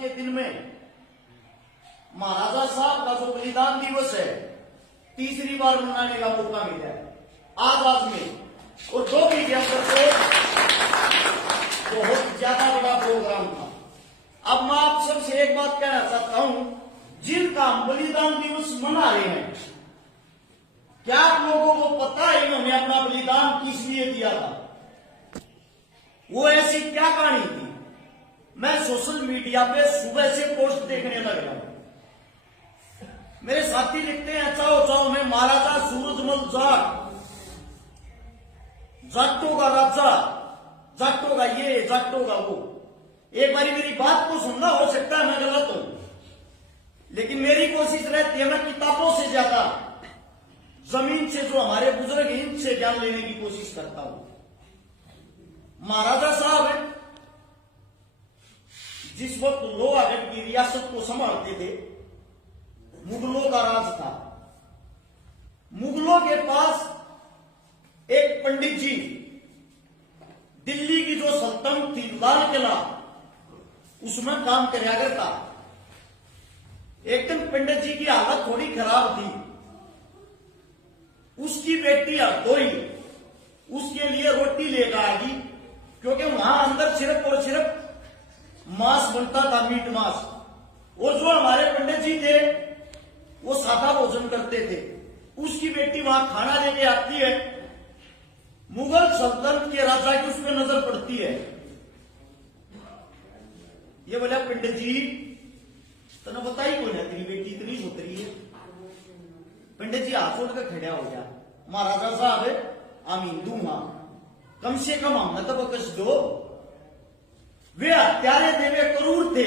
के दिन में महाराजा साहब का जो बलिदान दिवस है तीसरी बार मनाने का मौका मिला है आजाद में, और जो भी बहुत ज्यादा बड़ा प्रोग्राम था। अब मैं आप सबसे एक बात कहना चाहता हूं, जिनका हम बलिदान दिवस मना रहे हैं, क्या आप लोगों को पता है इन्होंने अपना बलिदान किस लिए दिया था? वो ऐसी क्या कहानी थी? मैं सोशल मीडिया पे सुबह से पोस्ट देखने लग रहा हूं। मेरे साथी लिखते हैं चाओ चाओ में महाराजा सूरजमल जाट, जाटों का राजा, जाटों का ये, जाटों का वो। एक बारी मेरी बात को सुनना, हो सकता है मैं गलत हूं, लेकिन मेरी कोशिश रहती है मैं किताबों से ज्यादा जमीन से जो हमारे बुजुर्ग हैं इनसे ज्ञान लेने की कोशिश करता हूं। महाराजा साहब जिस वक्त लोहागढ़ की रियासत को संभालते थे, मुगलों का राज था। मुगलों के पास एक पंडित जी, दिल्ली की जो सल्तनत थी लाल किला, उसमें काम करया करता। एक दिन पंडित जी की हालत थोड़ी खराब थी, उसकी बेटी हरदोई उसके लिए रोटी लेकर आ गई, क्योंकि वहां अंदर सिर्फ और सिर्फ मांस बनता था, मीट मांस। और जो हमारे पंडित जी थे वो सादा भोजन करते थे। उसकी बेटी वहां खाना लेके आती है, मुगल सल्तनत के राजा की उसमें नजर पड़ती है। ये बोला पंडित जी तने बताई कौन है तेरी बेटी इतनी सुतरी है? पंडित जी हाथ जोड़ कर खड़ा हो गया, महाराजा साहब हम हिंदू हां, कम से कम हमें तो बख्श दो। वे हत्यारे देवे क्रूर थे,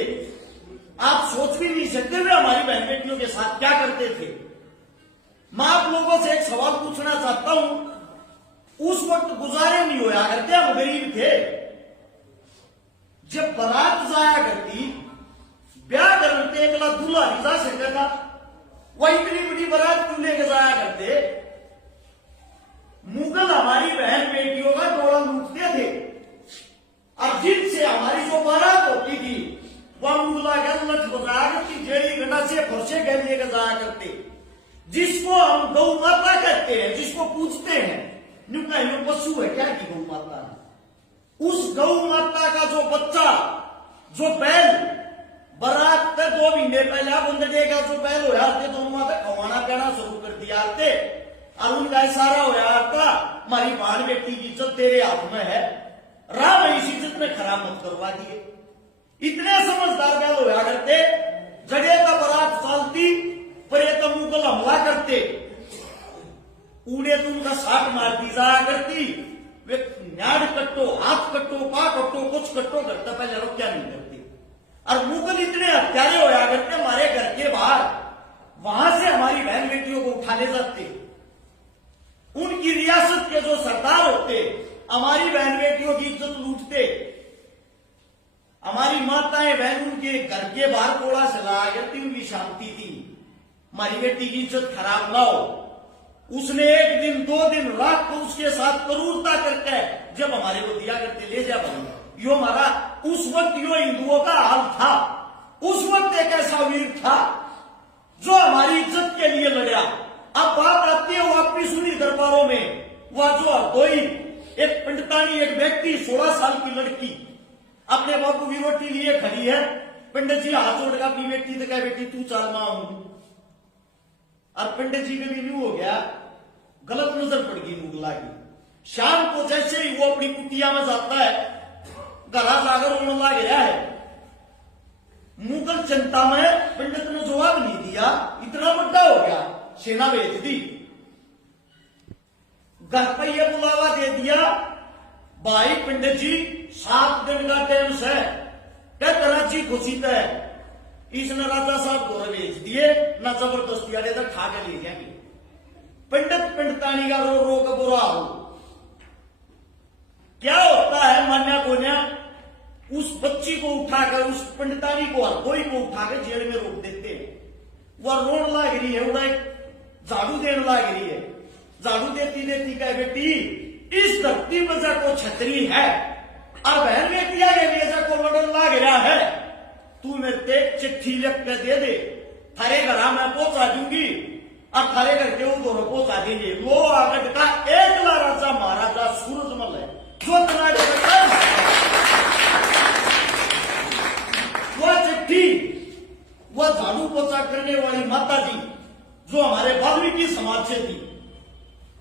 आप सोच भी नहीं सकते वे हमारी बहन बेटियों के साथ क्या करते थे। मैं आप लोगों से एक सवाल पूछना चाहता हूं, उस वक्त गुजारे नहीं होया करते, हम गरीब थे। जब बारात जाया करती, ब्याह करते अगला दूल्हा नहीं जा सकता था, वह इतनी बड़ी बारात क्यों लेके जाया करते? मुगल हमारी बहन बेटियों का डोला लूटते थे, और जिनसे हमारी जो बारात होती थी वह मुगला के लठ बजाया करती, जेड़ी घटा से फरसे गैल लेकर जाया करते। जिसको हम गौ माता कहते हैं, जिसको पूछते हैं, पशु है क्या की गौ माता? उस गौ माता का जो बच्चा, जो बैल बारात के 2 महीने पहले बंदे का जो बैल हो जाते तो उन्होंने खवाना पीना शुरू कर दिया थे, और उनका इशारा हो जाता हमारी बहन बेटी की इज्जत तेरे हाथ में है, राम इस इज्जत में खराब मत करवा दिए। इतने समझदार बैल होया करते, जगह का बारात चलती पर ये तो मुगल हमला करते, उन्हें तो उनका साठ मार दी जाया करती। वे न्याड़ कट्टो, हाथ कट्टो, पा कट्टो, कुछ कट्टो करता, पहले लोग क्या नहीं करते। और मुगल इतने हत्यारे होया करते हमारे घर के बाहर, वहां से हमारी बहन बेटियों को उठा ले जाते। उनकी रियासत के जो सरदार होते हमारी बहन बेटियों की इज्जत लूटते। हमारी माताएं बहन उनके घर के बाहर कोड़ा से लाया करती, उनकी शांति थी, हमारी बेटी की इज्जत खराब ना हो। उसने 1 दिन 2 दिन रात को उसके साथ क्रूरता करके जब हमारे को दिया करते, ले जा बनो। यो हमारा उस वक्त यो हिंदुओं का हाल था। उस वक्त एक ऐसा वीर था जो हमारी इज्जत के लिए लड़ा। अब बात आती है वो अपनी सुनी दरबारों में, वह जो कोई एक पंडितानी, एक व्यक्ति 16 साल की लड़की अपने बापू की रोटी लिए खड़ी है, पंडित जी हाथ जोड़ अपनी बेटी तो कह बेटी तू चाल मां हूं। और पंडित जी के भी न्यू हो गया, गलत नजर पड़ गई मुगला की। शाम को जैसे ही वो अपनी कुटिया में जाता है, गला जाकर रोने लग गया है। मुगल जनता में पंडित ने जवाब नहीं दिया, इतना बड़ा हो गया, सेना भेज दी, घर पर यह बुलावा दे दिया, भाई पंडित जी 7 दिन का टाइम से कराची खुशी है। इसने राजा साहब को भेज दिए, ना जबरदस्ती आने तक खा के ले जाएंगे। पंडित पंडितानी का रो रो का बुरा हो। क्या होता है मान्या कोन्या, उस बच्ची को उठाकर, उस पंडितानी को, हरदोई को उठाकर जेल में रोक देते हैं। वह रोन लाग रही है, वह झाड़ू देने लाग रही है, झाड़ू देती देती कह बेटी इस धरती पर को छतरी है और बहन बेटिया के लिए को लड़न लाग रहा है, तू मेरे ते चिट्ठी लिख के दे दे, थारे घर मैं पहुंचा दूंगी और थारे घर के वो दोनों पहुंचा देंगे। लोहागढ़ का एकला राजा महाराजा सूरजमल है जो वो चिट्ठी वह झाड़ू पोछा करने वाली माता जी जो हमारे वाल्मीकि समाज से थी,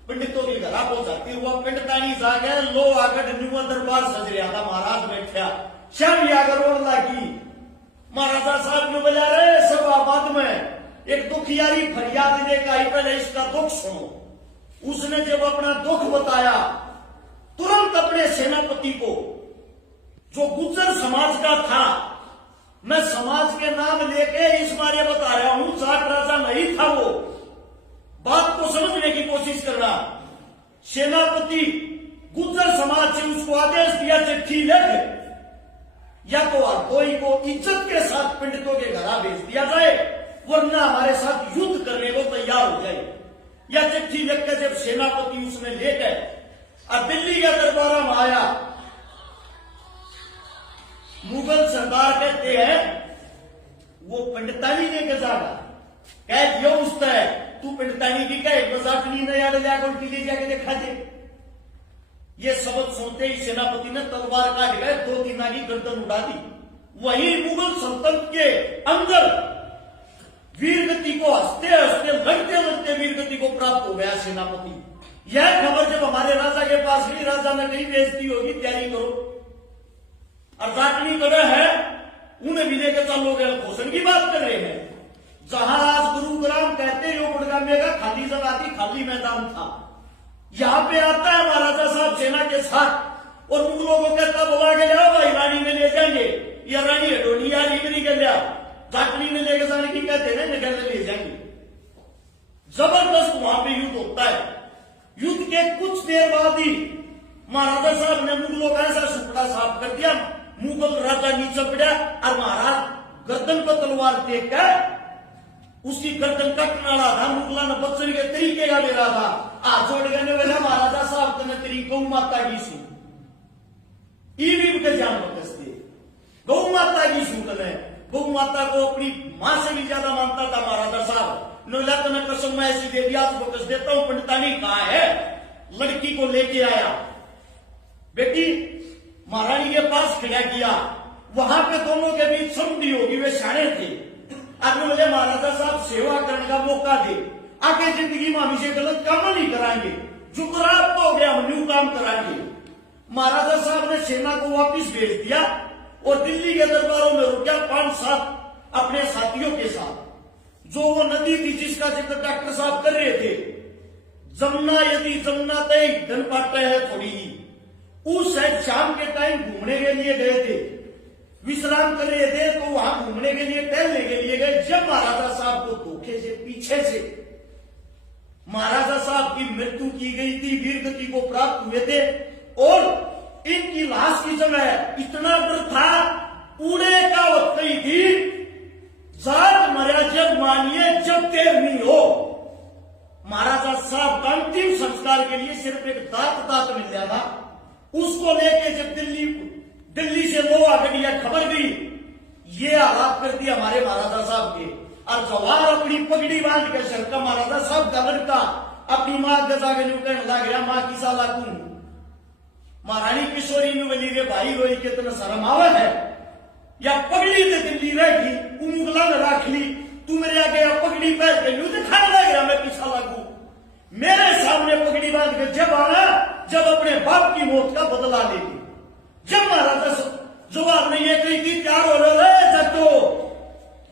पंडितों के घर पहुंचाती हुआ पिंडतानी जागे लोहागढ़ न्यू दरबार सज रहा था। महाराज बैठा श्याम यागर लागी, महाराजा साहब ने बोला रे सब आबाद में एक दुखियारी फरियाद लेकर आई, पहले इसका दुख सुनो। उसने जब अपना दुख बताया तुरंत अपने सेनापति को जो गुज्जर समाज का था, मैं समाज के नाम लेके इस बारे बता रहा हूं, जाट राजा नहीं था वो, बात को समझने की कोशिश करना। सेनापति गुज्जर समाज से उसको आदेश दिया चिट्ठी लिख, या तो हरदोई को इज्जत के साथ पंडितों के घर भेज दिया जाए वरना हमारे साथ युद्ध करने को तैयार हो जाए। या चिट्ठी लिखकर जब सेनापति उसने लेकर अब दिल्ली के दरबार में आया, मुगल सरदार कहते हैं वो पंडितानी लेके जागा, कह दियो उससे तू पंडितानी की कह मजाकनी न याद जाकर उनकी ले जाके दिखा दे। ये सबक सुनते ही सेनापति ने तलवार काट गए, 2-3 की गर्दन उड़ा दी। वही मुगल सल्तनत के अंदर वीरगति को हंसते हंसते लड़ते लड़ते वीरगति को प्राप्त हो गया सेनापति। यह खबर जब हमारे राजा के पास गई, राजा ने कहीं बेइज्जती होगी तैयारी करो, और जाटनी कड़ा है उन्हें भी लेकर चलोगे, भूषण की बात कर रहे हैं। जहां आज गुरुग्राम कहते हो गुड़गामे का खाली जगह थी, खाली मैदान था, यहां पे आता है महाराजा साहब सेना के साथ और मुगलों को कहता बुला के जाओ भाई रानी में ले जाएंगे, या रानी हडोनी या रीबरी के लिया जाटनी ने लेके जाने की कहते हैं निकल ले जाएंगे। जबरदस्त वहां पे युद्ध होता है। युद्ध के कुछ देर बाद ही महाराजा साहब ने मुगलों का ऐसा सुपड़ा साफ कर दिया, मुगल राजा नीचे पड़ा और महाराज गर्दन पर तलवार देख कर उसकी गर्दन कटने वाला था। मुगला ने बच्चन के तरीके का ले रहा था, हाथ जोड़ गए बोला महाराजा साहब तने तेरी गौ माता की सू ईवी के जान बकसते, गौ माता की सू तने, गौ माता को अपनी मां से भी ज्यादा मानता था महाराजा साहब। नोला तने कसम मैं ऐसी दे दिया तो बकस देता हूं, पंडितानी कहा है, लड़की को लेके आया, बेटी महारानी के पास खड़ा किया, वहां पे दोनों के बीच संधि होगी, वे शाणे थे। आगे बोले महाराजा साहब सेवा करने का मौका दे, आगे जिंदगी में हम इसे गलत काम नहीं कराएंगे, जो खराब तो हो गया हम न्यू काम कराएंगे। महाराजा साहब ने सेना को वापिस भेज दिया और दिल्ली के दरबारों में रुका 5-7 अपने साथियों के साथ। जो वो नदी थी जिसका जिक्र डॉक्टर साहब कर रहे थे, जमुना यदि जमुना तय धन पाते है थोड़ी ही, उस शायद शाम के टाइम घूमने के लिए गए थे, विश्राम कर रहे थे तो वहां घूमने के लिए टहलने के लिए गए। जब महाराजा साहब को धोखे से पीछे से महाराजा साहब की मृत्यु की गई थी, वीरगति को प्राप्त हुए थे और इनकी लाश की जगह इतना डर था, पूरे का वक्त ही थी, जाट मर्या जब मानिए जब देर नहीं हो। महाराजा साहब का अंतिम संस्कार के लिए सिर्फ एक दांत मिल गया था, उसको लेके जब दिल्ली से लोहागढ़ यह खबर गई, ये हालात कर दिया हमारे महाराजा साहब के। और जवार अपनी पगड़ी बांध के सर का महाराजा साहब का लड़का अपनी मां गजा के कहने लग गया, मां किसा लागू महारानी किशोरी में बोली रे भाई रोई के तना शर्म आवत है, या पगड़ी से दिल्ली रहेगी उंगला में रख ली, तू मेरे आगे पगड़ी पहन के दिखाने लग गया मैं किसा लागू। मेरे सामने पगड़ी बांध के जब आना, जब अपने बाप की मौत का बदला लेगी। जब महाराजा जवाब नहीं है कही थी तैयार हो रहे जब तो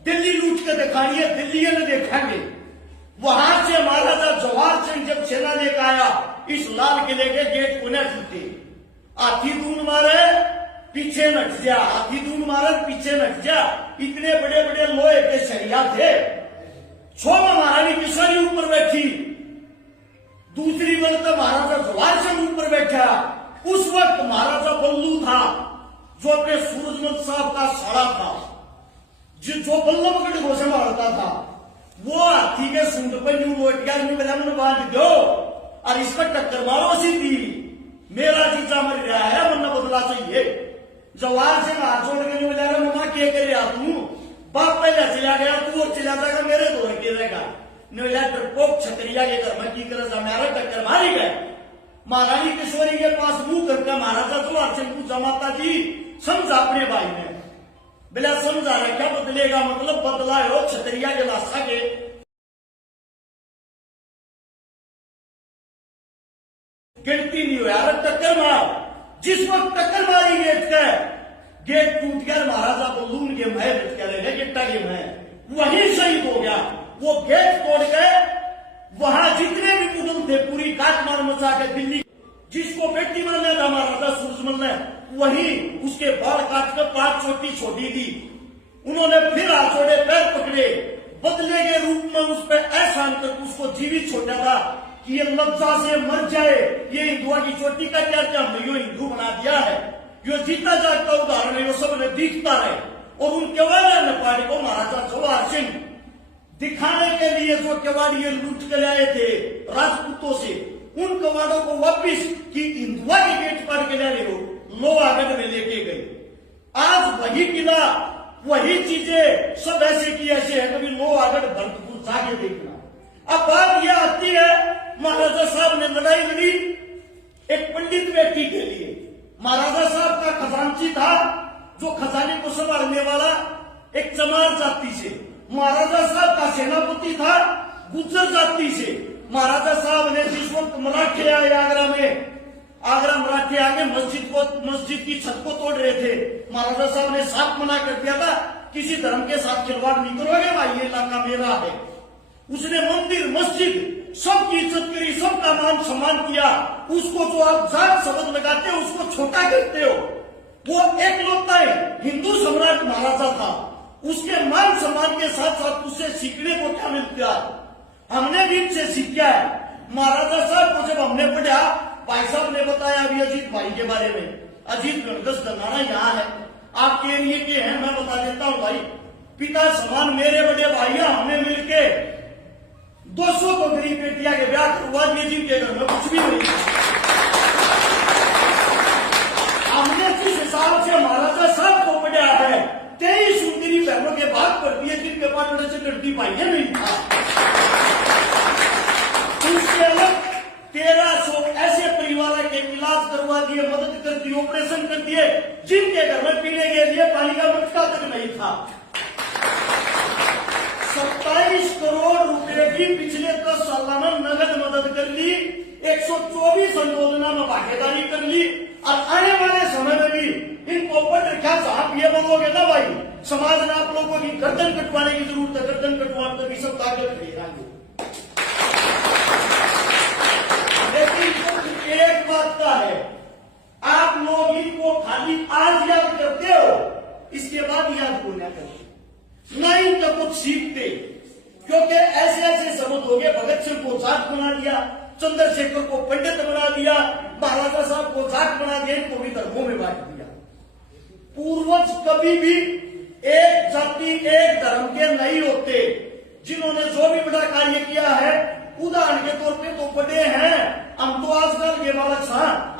दिल्ली लूट के दिखाइए, दिल्ली ने देखेंगे। वहां से महाराजा जवाहर सिंह जब सेना लेकर आया, इस लाल किले के गेट पुनः छूटे, हाथी दून मारे पीछे नट जा, हाथी दून मारे पीछे नट जा, इतने बड़े बड़े लोहे के सरिया थे। छोमा महारानी किशोरी ऊपर बैठी, दूसरी बल तो महाराजा जवाहर सिंह ऊपर बैठा। उस वक्त महाराजा बल्लू था जो अपने सूरजमल साहब का साड़ा था, जो बल्लभगढ़ को संभालता था, वो हाथी के सूंड पर यूं लोट गया, यूं बांध दो और इसका टक्कर मारो सीधी, मेरा जीजा मर गया है वरना बदला चाहिए। जवाहर सिंह हाथ जोड़ के बोला रहा मम्मा क्या कर रहा तू, बाप पहले चला गया तू और चला जाएगा मेरे दो के रहेगा। बोला डरपोक छतरिया के घर में की कर मेरा टक्कर मारी गए। महारानी किशोरी के पास मुंह करके महाराजा जवाहर सिंह पूछा माता जी समझा अपने भाई ने। बोला समझा रहा क्या बदलेगा, मतलब बदला है वो छतरिया के लाशा के गिनती नहीं हुआ टक्कर मार। जिस वक्त टक्कर मारी गेट टूट गया, महाराजा बलून के महल गए गिट्टा के महल वहीं शहीद हो गया। वो गेट तोड़ गए, वहां जितने भी मुगल थे पूरी काटमार मचा के दिल्ली, जिसको बेटी बनना था महाराजा सूरजमल ने, वहीं उसके बाल काट कर 5 चोटी छोटी थी। उन्होंने फिर हाथ जोड़े पैर पकड़े, बदले के रूप में उस पर एहसान करके उसको जीवित छोड़ा था कि ये लज्जा से मर जाए। ये हिंदुआ की चोटी का क्या क्या हमने यो हिंदू बना दिया है, यो जीता जागता उदाहरण है, यो सब ने दिखता रहे। और उन केवाड़िया नेपाड़ी को महाराजा जवाहर सिंह दिखाने के लिए जो केवाड़िए लूट के लाए थे राजपूतों से, उन कवाड़ों को वापिस की हिंदुआ के गेट पर के लाए हो लोहागढ़ में लेके गए। आज वही किला वही चीजें सब ऐसे की ऐसे है, कभी लोहागढ़ भरतपुर जाके देखना। अब बात यह आती है महाराजा साहब ने लड़ाई लड़ी एक पंडित व्यक्ति के लिए। महाराजा साहब का खजांची था जो खजाने को संभालने वाला एक चमार जाति से। महाराजा साहब का सेनापति था गुज्जर जाति से। महाराजा साहब ने जिस वक्त मराठे आए आगरा में, आगरा मराठे आगे मस्जिद की छत को तोड़ रहे थे, महाराजा साहब ने साफ मना कर दिया था किसी धर्म के साथ खिलवाड़ नहीं करोगे भाई, ये इलाका मेरा है। उसने मंदिर मस्जिद सबकी इज्जत करी, सबका मान सम्मान किया। उसको जो आप जात शब्द लगाते हो उसको छोटा करते हो, वो एक लौता हिंदू सम्राट महाराजा था। उसके मान सम्मान के साथ साथ उससे सीखने को क्या मिलता है, हमने भी इनसे सीखा है। महाराजा साहब को जब हमने पढ़ा, भाई साहब ने बताया अभी अजीत भाई के बारे में, अजीत गणगस दनाना यहाँ है आपके एरिए के हैं, मैं बता देता हूँ भाई। पिता समान मेरे बड़े भाइया हमने मिलके 200 को गरीब बेटिया के ब्याह करवा दिए जिनके घर में कुछ भी नहीं। हमने जिस हिसाब से महाराजा साहब को पढ़ा है 23 सुंदरी बहनों के बाद पढ़ दिए जिनके पास बड़े से लड़की भाइया नहीं था। उसके अलग 1300 ऐसे परिवार के इलाज करवा दिए, मदद कर दी, ऑपरेशन कर दिए जिनके घर में पीने के लिए पानी का मटका तक नहीं था। 27 करोड़ रुपए की पिछले 10 साल में नगद मदद कर ली, 124 योजना में भागीदारी कर ली। और आने वाले समय में भी इनको पढ़ रखा आप ये बोलोगे ना भाई समाज में आप लोगों की गर्दन कटवाने की जरूरत है, गर्दन कटवाने तभी सब ताकत रहेगा। लेकिन एक बात का है, आप लोग इनको खाली आज याद करते हो, इसके बाद याद को ना करते, नहीं तो कुछ सीखते। क्योंकि ऐसे ऐसे शब्द हो गए, भगत सिंह को जाट बना दिया, चंद्रशेखर को पंडित बना दिया, महाराजा साहब को जाट बना दिया, इनको भी धर्मों में बांट दिया। पूर्वज कभी भी एक जाति एक धर्म के नहीं होते। जिन्होंने जो भी बड़ा कार्य किया है उदाहरण के तौर पे तो बड़े हैं, हम तो आजकल के बालक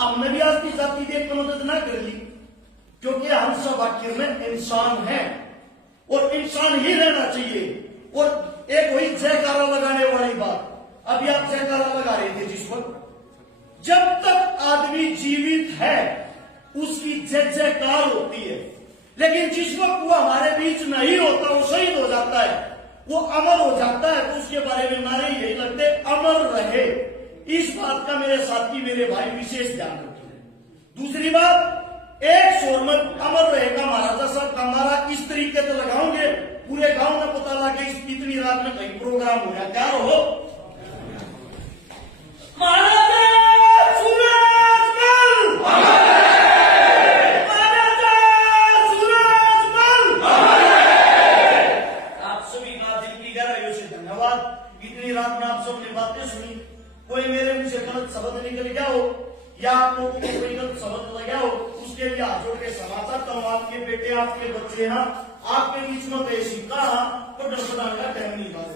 हमने भी आज की जाति देख कर मदद ना कर ली, क्योंकि हम सब वाक्य में इंसान हैं और इंसान ही रहना चाहिए। और एक वही जयकारा लगाने वाली बात, अभी आप जयकारा लगा रहे थे जिस वक्त, जब तक आदमी जीवित है उसकी जय जयकार होती है, लेकिन जिस वक्त वो हमारे बीच नहीं होता, वो शहीद हो जाता है, वो अमर हो जाता है, तो उसके बारे में नारे यही लगते अमर रहे। इस बात का मेरे साथी मेरे भाई विशेष ध्यान रखें। दूसरी बात, एक स्वर में अमर रहेगा महाराजा साहब का नारा इस तरीके से लगाओगे, पूरे गांव में पता लगे इतनी रात में कहीं प्रोग्राम हो गया, क्या हो महाराजा सूरजमल, महाराजा सूरजमल। आप सभी का दिल की गहराइयों से धन्यवाद। इतनी रात में आप सबने बातें सुनी, कोई मेरे मुंह से गलत शब्द निकल गया हो या आप लोगों को कोई गलत शब्द लगा हो, उसके लिए हाथ जोड़ के क्षमा चाहता हूं। आपके बेटे आपके बच्चे हैं, आपके बीच में तो ऐसी कहा तो डर का टाइम नहीं बात।